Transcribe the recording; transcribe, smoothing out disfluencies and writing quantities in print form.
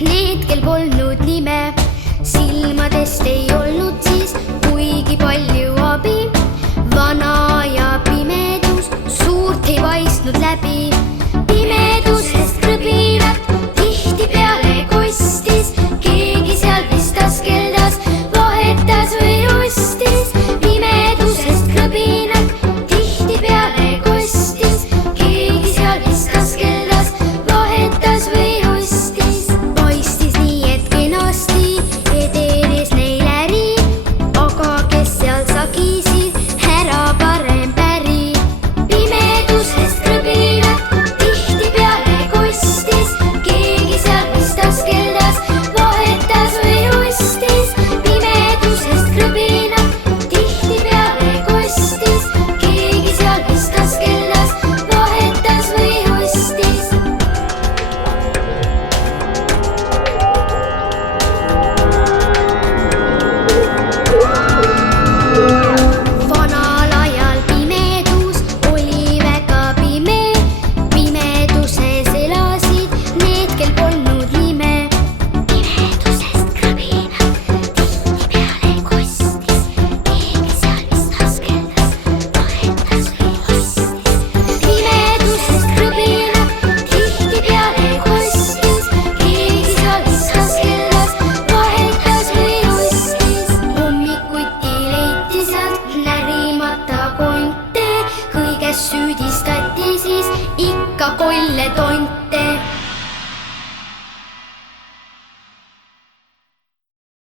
Need, kel polnud nime, silmadest ei olnud siis kuigi palju abi. Vana ja pimedus suurt ei paistnud läbi. Pimedusest krõbinat tihtipeale kostis, keegi seal vist askeldas, vahetas või ostis. Pimedusest krõbinat tihtipeale kostis, keegi seal vist askeldas, vahetas või ostis. Paistis nii, et kenasti edenes neil äri, aga kes seal sagisid, ära parem päri. Pimedusest krõbinat tihtipeale kostis, keegi seal vist askeldas, vahetas või ostis. Pimedusest krõbinat tihtipeale kostis, keegi seal vist askeldas, vahetas või ostis. Vanal ajal pimedus oli väga pime, pimeduses elasid need, kel polnud nime. Pimedusest krõbinat tihtipeale kostis, keegi seal vist askeldas, vahetas või ostis. Pimedusest krõbinat tihtipeale kostis, keegi seal vist askeldas, vahetas või ostis. Hommikuti leiti sealt närimata konte, kõiges süüdistati siis ikka kolle tonte.